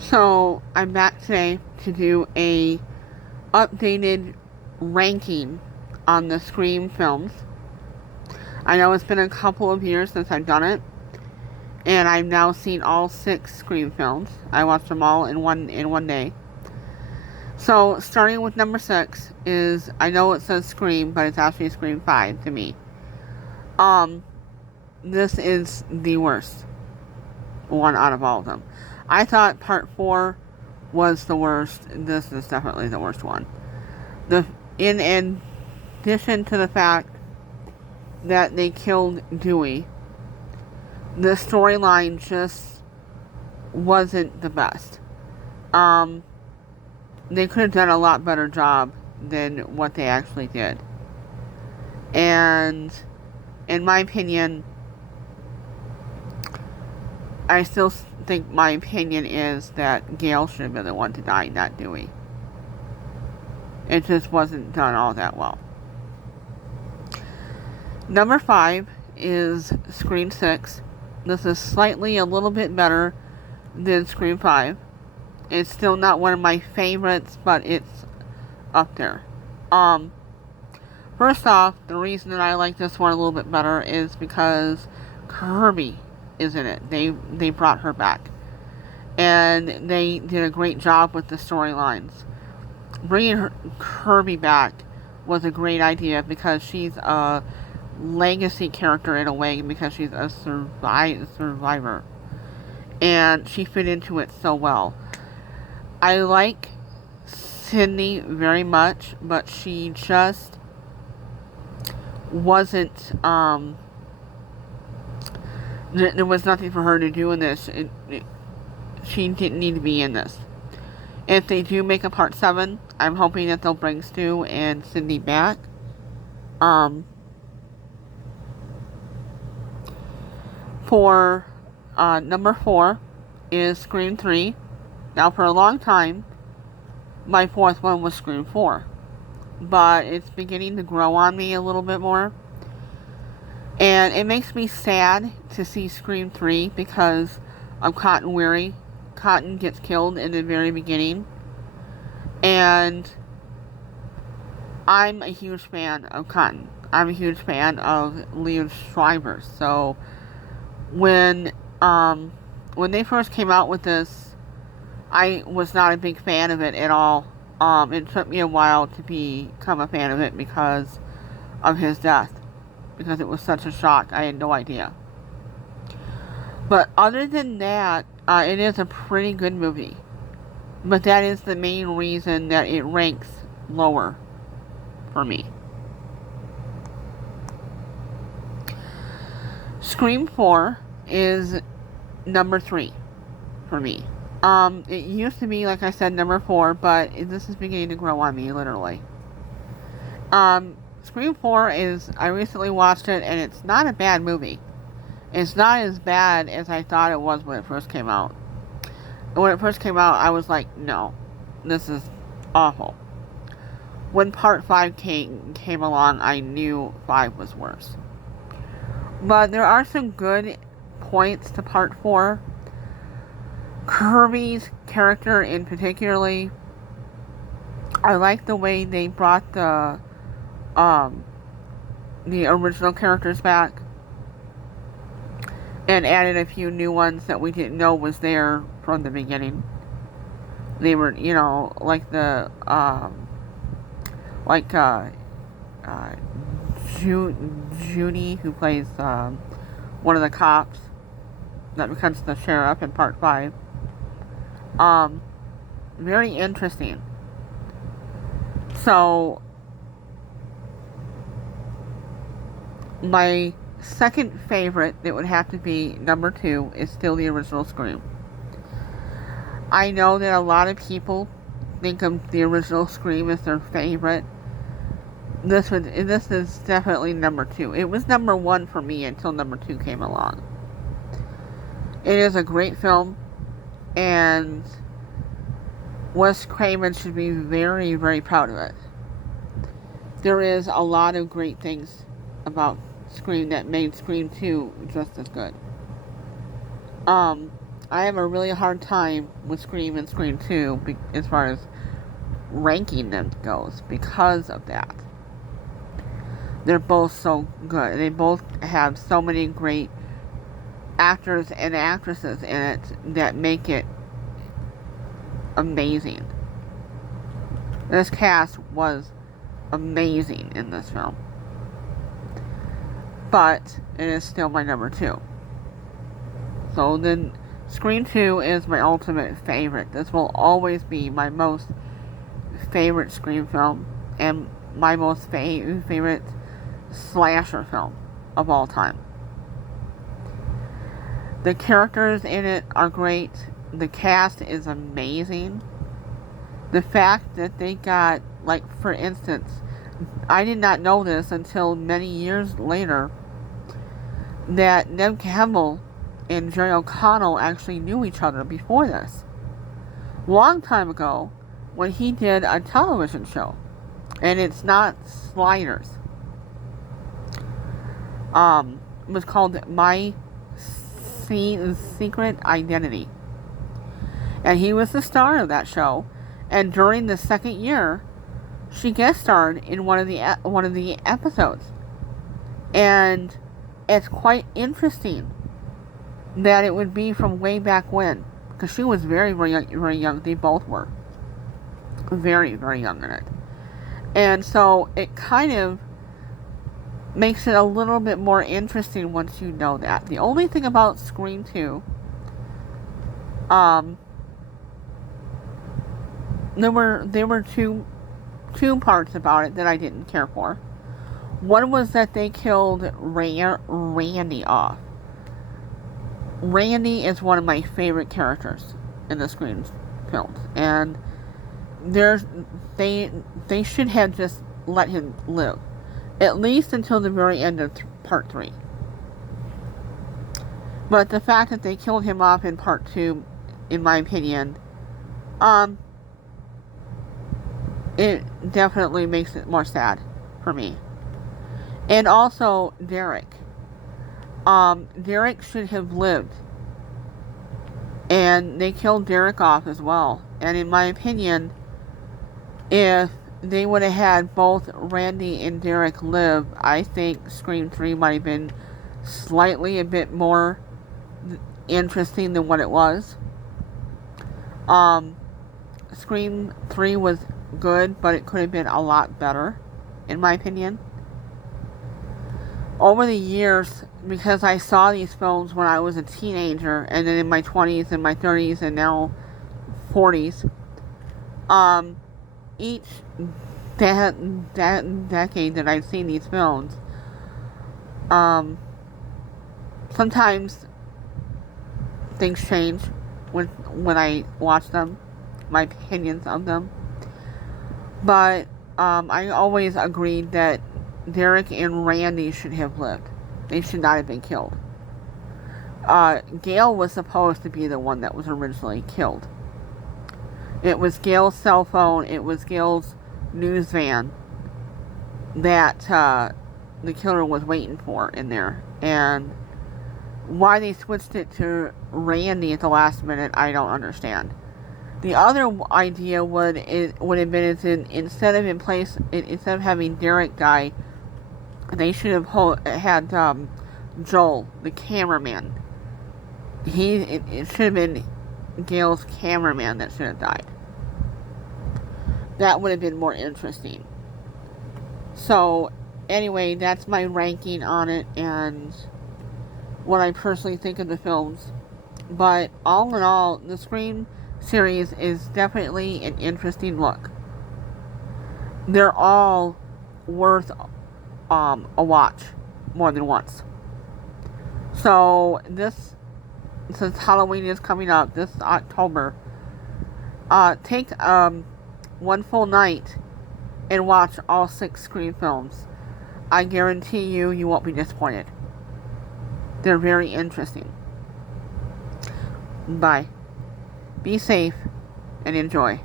So I'm back today to do a updated ranking on the Scream films. I know it's been a couple of years since I've done it, and I've now seen all 6 Scream films. I watched them all in one day. So starting with number 6 is, I know it says Scream, but it's actually Scream 5 to me. This is the worst one out of all of them. I thought part 4 was the worst. This is definitely the worst one. In addition to the fact that they killed Dewey, the storyline just wasn't the best. They could have done a lot better job than what they actually did. And in my opinion, I still think my opinion is that Gail should have been the one to die, not Dewey. It just wasn't done all that well. Number 5 is Scream 6. This is slightly a little bit better than Scream 5. It's still not one of my favorites, but it's up there. First off, the reason that I like this one a little bit better is because Kirby is in it. They brought her back. And they did a great job with the storylines. Bringing Kirby back was a great idea because she's a legacy character in a way, because she's a survivor. And she fit into it so well. I like Sydney very much, but she just wasn't, there was nothing for her to do in this. She didn't need to be in this. If they do make a part 7, I'm hoping that they'll bring Stu and Sydney back. For number 4 is Scream 3. Now, for a long time, my 4th one was Scream 4. But it's beginning to grow on me a little bit more. And it makes me sad to see Scream 3 because of Cotton Weary. Cotton gets killed in the very beginning. And I'm a huge fan of Cotton. I'm a huge fan of Liev Schreiber. So when they first came out with this, I was not a big fan of it at all. It took me a while to become a fan of it because of his death. Because it was such a shock. I had no idea. But other than that, it is a pretty good movie. But that is the main reason that it ranks lower for me. Scream 4 is number 3 for me. It used to be, like I said, number 4, but this is beginning to grow on me, literally. Scream 4 is, I recently watched it, and it's not a bad movie. It's not as bad as I thought it was when it first came out. When it first came out, I was like, no, this is awful. When part 5 came along, I knew 5 was worse. But there are some good points to part 4. Kirby's character in particularly, I like the way they brought the original characters back and added a few new ones that we didn't know was there from the beginning. They were, like the Judy, who plays one of the cops that becomes the sheriff in part 5. Very interesting. So, my second favorite, that would have to be number 2, is still the original Scream. I know that a lot of people think of the original Scream as their favorite. This is definitely number 2. It was number 1 for me until number 2 came along. It is a great film, and Wes Craven should be very, very proud of it. There is a lot of great things about Scream that made Scream 2 just as good. I have a really hard time with Scream and Scream 2 as far as ranking them goes because of that. They're both so good. They both have so many great actors and actresses in it that make it amazing. This cast was amazing in this film. But it is still my number 2. So then Scream 2 is my ultimate favorite. This will always be my most favorite Scream film and my most favorite slasher film of all time. The characters in it are great. The cast is amazing. The fact that they got, like, for instance, I did not know this until many years later, that Neve Campbell and Jerry O'Connell actually knew each other before this. Long time ago, when he did a television show, and it's not Sliders. It was called My Secret Identity. And he was the star of that show, and during the second year, she guest starred in one of the episodes. And it's quite interesting that it would be from way back when, because she was very, very young. They both were very, very young in it. And so it kind of makes it a little bit more interesting once you know that. The only thing about Scream 2, there were two parts about it that I didn't care for. One was that they killed Randy off. Randy is one of my favorite characters in the Scream films, and they should have just let him live, at least until the very end of part 3. But the fact that they killed him off in part 2, in my opinion, it definitely makes it more sad for me. And also Derek. Derek should have lived. And they killed Derek off as well. And in my opinion, if they would have had both Randy and Derek live, I think Scream 3 might have been slightly a bit more interesting than what it was. Scream 3 was good, but it could have been a lot better, in my opinion. Over the years, because I saw these films when I was a teenager, and then in my 20s and my 30s and now 40s, each decade that I've seen these films, sometimes things change when I watch them, my opinions of them. But I always agreed that Derek and Randy should have lived. They should not have been killed. Gail was supposed to be the one that was originally killed. It was Gail's cell phone, it was Gail's news van that the killer was waiting for in there. And why they switched it to Randy at the last minute, I don't understand. The other idea would have been instead of having Derek die, they should have had Joel, the cameraman. It should have been Gail's cameraman that should have died. That would have been more interesting. So, anyway, that's my ranking on it and what I personally think of the films. But all in all, the Scream series is definitely an interesting look. They're all worth a watch more than once. So since Halloween is coming up this October, take one full night and watch all 6 Scream films. I guarantee you won't be disappointed. They're very interesting. Bye. Be safe and enjoy.